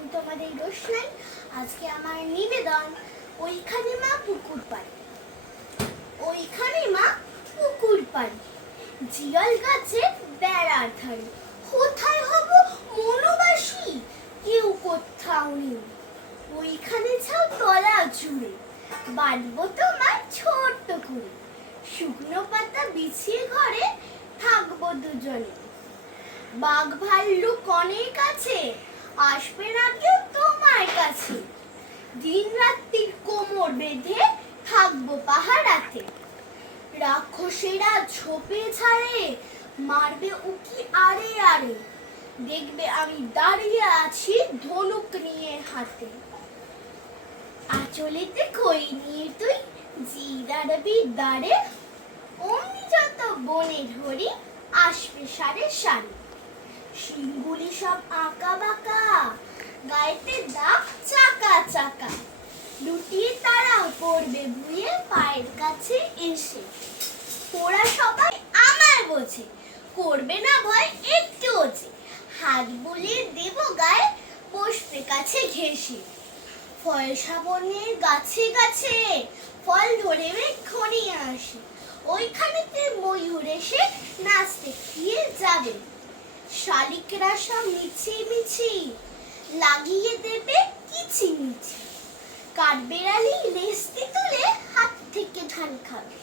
আমি তোমাদের রোশনাই। আজকে আমার নিবেদন ওইখানে মা পুকুর পাড়ে। ওইখানে মা পুকুর পাড়ে, জিয়াল গাছে বেড়ার ধারে। কোথায় হব মনোবাসী, কেউ কোথাও নেই। ওইখানে ছাও তলা জুড়ে, বাঁধব তোমার ছোট্ট করে। শুকনো পাতা বিছিয়ে ঘরে থাকবো দুজনে। বাঘ ভাল্লুক অনেক আছে, আসবে না কেউ তোমার কাছে। দিন রাত্রির কোমর বেঁধে থাকবো পাহারাতে। রাক্ষসেরা ঝোপে ছাড়ে, মারবে উকি আড়ে আড়ে। দেখবে আমি দাঁড়িয়ে আছি ধনুক নিয়ে হাতে। আঁচলেতে খই নিয়ে তুই জি দাঁড়াবি দাঁড়ে। অমনি যত বনে ধরি আসবে সারে সারে। শিংগুলি সব আঁকা বাঁকা, গায়েতে দাগ চাকা চাকা। লুটিয়ে তারাও পড়বে ভুঁয়ে পায়ের কাছে এসে। ওরা সবাই আমায় বোঝে, করবে না ভয় একটু যে। হাত বুলিয়ে দেব গায়ে, বসবে কাছে ঘেঁষে। ফল শ্রাবণের গাছে গাছে ফল ধরে ক্ষণে আসে। ওইখানেতে ময়ূর এসে নাচতে ফিরে যাবে। শালিকরা সব মিছি মিছি লাগিয়ে দেবে কিচিমিচি। কাঠবেড়ালি লেস্তি তুলে হাত থেকে ধান খাবে।